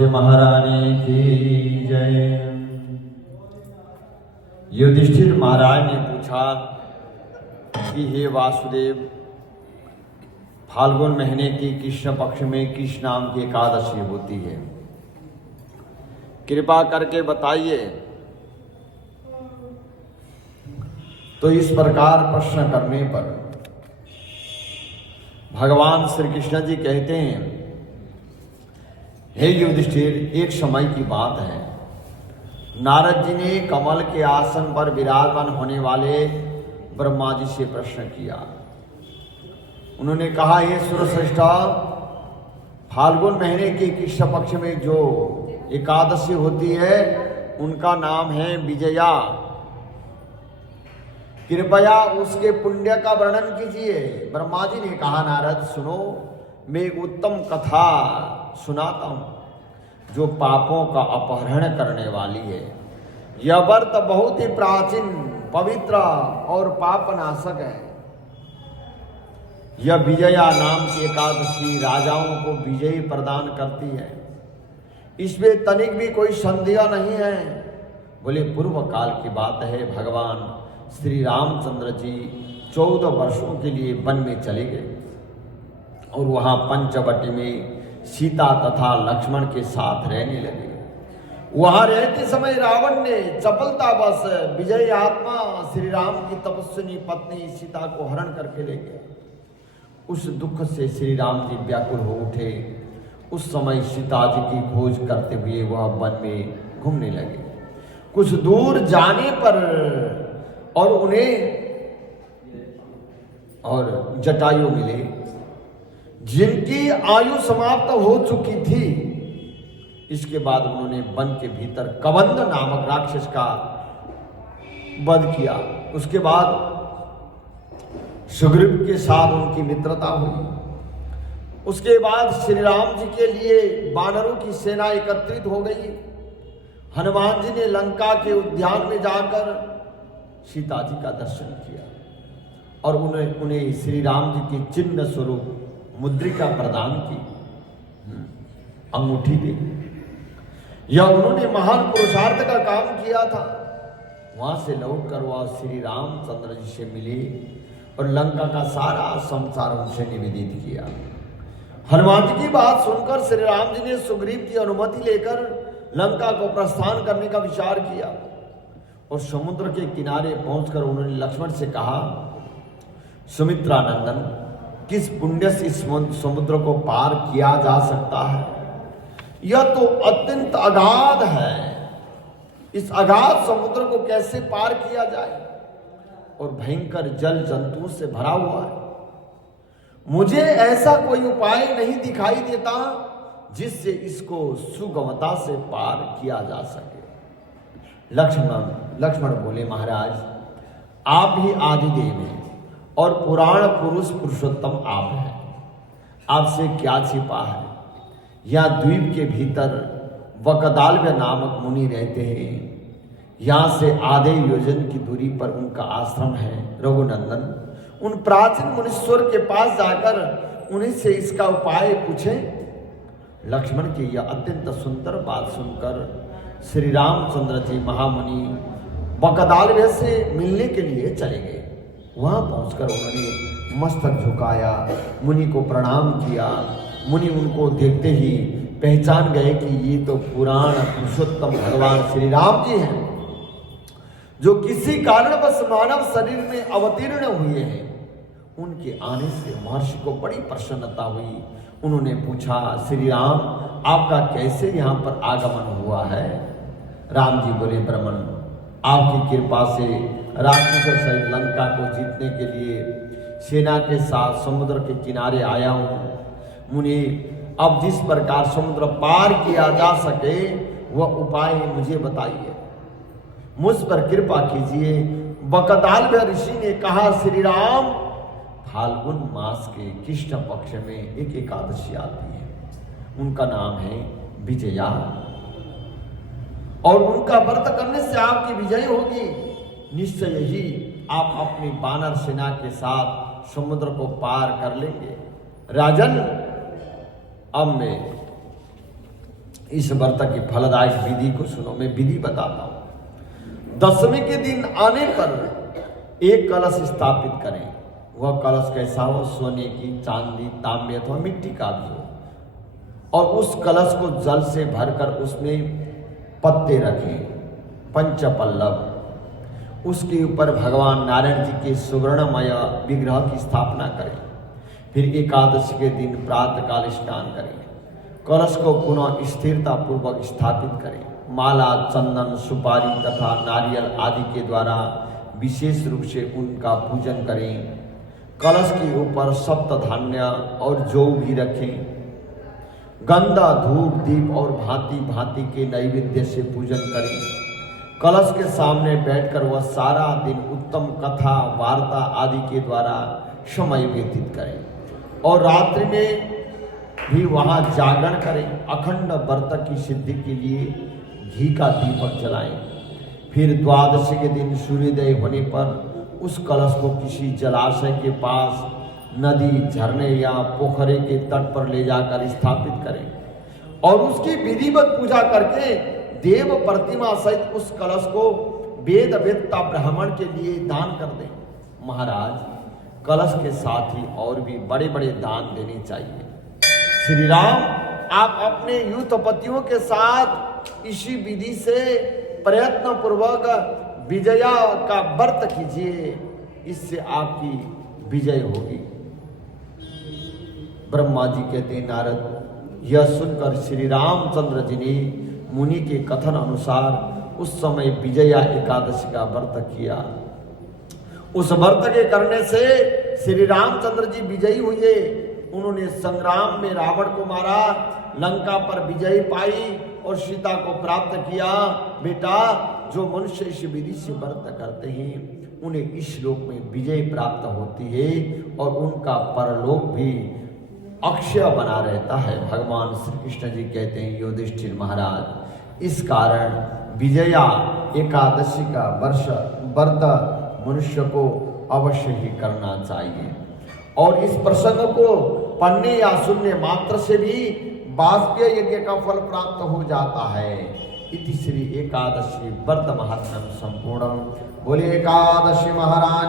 जी महारानी की जय। युधिष्ठिर महाराज ने पूछा कि हे वासुदेव, फाल्गुन महीने की कृष्ण पक्ष में किस नाम की एकादशी होती है? कृपा करके बताइए। तो इस प्रकार प्रश्न करने पर भगवान श्री कृष्ण जी कहते हैं, हे युधिष्ठिर, एक समय की बात है, नारद जी ने कमल के आसन पर विराजमान होने वाले ब्रह्मा जी से प्रश्न किया। उन्होंने कहा, हे सुरश्रेष्ठ, फाल्गुन महीने के कृष्ण पक्ष में जो एकादशी होती है उनका नाम है विजया। कृपया उसके पुण्य का वर्णन कीजिए। ब्रह्मा जी ने कहा, नारद सुनो, मैं एक उत्तम कथा सुनाता हूं जो पापों का अपहरण करने वाली है। यह व्रत बहुत ही प्राचीन, पवित्र और पापनाशक है। यह विजया नाम की एकादशी राजाओं को विजय प्रदान करती है, इसमें तनिक भी कोई संदेह नहीं है। बोले, पूर्व काल की बात है, भगवान श्री रामचंद्र जी 14 वर्षों के लिए वन में चले गए और वहां पंचवटी में सीता तथा लक्ष्मण के साथ रहने लगे। वहां रहते समय रावण ने चपलतावश विजय आत्मा श्री राम की तपस्विनी पत्नी सीता को हरण करके ले गया। उस दुख से श्री राम जी व्याकुल हो उठे। उस समय सीता जी की खोज करते हुए वह वन में घूमने लगे। कुछ दूर जाने पर और जटायु मिले, जिनकी आयु समाप्त हो चुकी थी। इसके बाद उन्होंने वन के भीतर कबंध नामक राक्षस का वध किया। उसके बाद सुग्रीव के साथ उनकी मित्रता हुई। उसके बाद श्री राम जी के लिए वानरों की सेना एकत्रित हो गई। हनुमान जी ने लंका के उद्यान में जाकर सीता जी का दर्शन किया और उन्हें श्री राम जी के चिन्ह स्वरूप मुद्रिका प्रदान की, अंगूठी दी। यह उन्होंने महान पुरुषार्थ का काम किया था। वहां से लौटकर वह श्री रामचंद्र जी से मिले और लंका का सारा संसार उनसे निवेदित किया। हनुमान जी की बात सुनकर श्री राम जी ने सुग्रीव की अनुमति लेकर लंका को प्रस्थान करने का विचार किया और समुद्र के किनारे पहुंचकर उन्होंने लक्ष्मण से कहा, सुमित्रा नंदन, किस पुण्य से इस समुद्र को पार किया जा सकता है? यह तो अत्यंत अगाध है। इस अगाध समुद्र को कैसे पार किया जाए? और भयंकर जल जंतुओं से भरा हुआ है। मुझे ऐसा कोई उपाय नहीं दिखाई देता जिससे इसको सुगमता से पार किया जा सके। लक्ष्मण बोले, महाराज, आप ही आदिदेव हैं और पुराण पुरुष पुरुषोत्तम आप हैं। आपसे क्या छिपा है? यहाँ द्वीप के भीतर वकदालव्य नामक मुनि रहते हैं। यहाँ से आधे योजन की दूरी पर उनका आश्रम है। रघुनंदन, उन प्राचीन मुनीश्वर के पास जाकर उन्हीं से इसका उपाय पूछें। लक्ष्मण की यह अत्यंत सुंदर बात सुनकर श्री रामचंद्र जी महामुनि वकदालव्य से मिलने के लिए चले गए। वहां पहुंचकर उन्होंने मस्तक झुकाया, मुनि को प्रणाम किया। मुनि उनको देखते ही पहचान गए कि ये तो पुराण पुरुषोत्तम भगवान श्री राम जी हैं, जो किसी कारणवश मानव शरीर में अवतीर्ण हुए हैं। उनके आने से महर्षि को बड़ी प्रसन्नता हुई। उन्होंने पूछा, श्री राम, आपका कैसे यहाँ पर आगमन हुआ है? राम जी बोले, ब्रह्मन, आपकी कृपा से राक्षसों सहित लंका को जीतने के लिए सेना के साथ समुद्र के किनारे आया हूँ। मुनि, अब जिस प्रकार समुद्र पार किया जा सके वह उपाय मुझे बताइए, मुझ पर कृपा कीजिए। वकदालव्य ऋषि ने कहा, श्री राम, फाल्गुन मास के कृष्ण पक्ष में एक एकादशी आती है, उनका नाम है विजया, और उनका व्रत करने से आपकी विजय होगी। निश्चय ही आप अपनी वानर सेना के साथ समुद्र को पार कर लेंगे। राजन, अब मैं इस व्रत की फलदायक विधि को सुनो। मैं विधि बताता हूँ। दशमी के दिन आने पर एक कलश स्थापित करें। वह कलश कैसा हो? सोने की, चांदी, तांबे अथवा मिट्टी का भी हो। और उस कलश को जल से भरकर उसमें पत्ते रखें, पंचपल्लव। उसके ऊपर भगवान नारायण जी के सुवर्णमय विग्रह की स्थापना करें। फिर एकादशी के दिन प्रातःकाल स्नान करें। कलश को पुनः स्थिरता पूर्वक स्थापित करें। माला, चंदन, सुपारी तथा नारियल आदि के द्वारा विशेष रूप से उनका पूजन करें। कलश के ऊपर सप्त धान्य और जौ भी रखें। गंधा, धूप, दीप और भांति भांति के नैवेद्य से पूजन करें। कलश के सामने बैठकर वह सारा दिन उत्तम कथा, वार्ता आदि के द्वारा समय व्यतीत करें। और रात्रि में भी वहाँ जागरण करें। अखंड व्रत की सिद्धि के लिए घी का दीपक जलाएं। फिर द्वादशी के दिन सूर्योदय होने पर उस कलश को किसी जलाशय के पास, नदी, झरने या पोखरे के तट पर ले जाकर स्थापित करें और उसकी विधिवत पूजा करके देव प्रतिमा सहित उस कलश को वेद वेत्ता ब्राह्मण के लिए दान कर दें। महाराज, कलश के साथ ही और भी बड़े बड़े दान देने चाहिए। श्री राम, आप अपने यूथपतियों के साथ इसी विधि से प्रयत्न पूर्वक विजया का व्रत कीजिए। इससे आपकी विजय होगी। ब्रह्मा जी कहते हैं, नारद, यह सुनकर श्री रामचंद्र जी ने मुनि के कथन अनुसार उस समय विजया एकादशी का व्रत किया। उस व्रत के करने से श्री रामचंद्र जी विजयी हुए। उन्होंने संग्राम में रावण को मारा, लंका पर विजय पाई और सीता को प्राप्त किया। बेटा, जो मनुष्य इस विधि से व्रत करते हैं उन्हें इस लोक में विजय प्राप्त होती है और उनका परलोक भी अक्षय बना रहता है। भगवान श्री कृष्ण जी कहते हैं, युधिष्ठिर महाराज, इस कारण विजया एकादशी का व्रत मनुष्य को अवश्य ही करना चाहिए। और इस प्रसंग को पढ़ने या सुनने मात्र से भी वाजपेय यज्ञ का फल प्राप्त हो जाता है। इति श्री एकादशी व्रत महात्म्यम संपूर्णम। बोले एकादशी महारानी।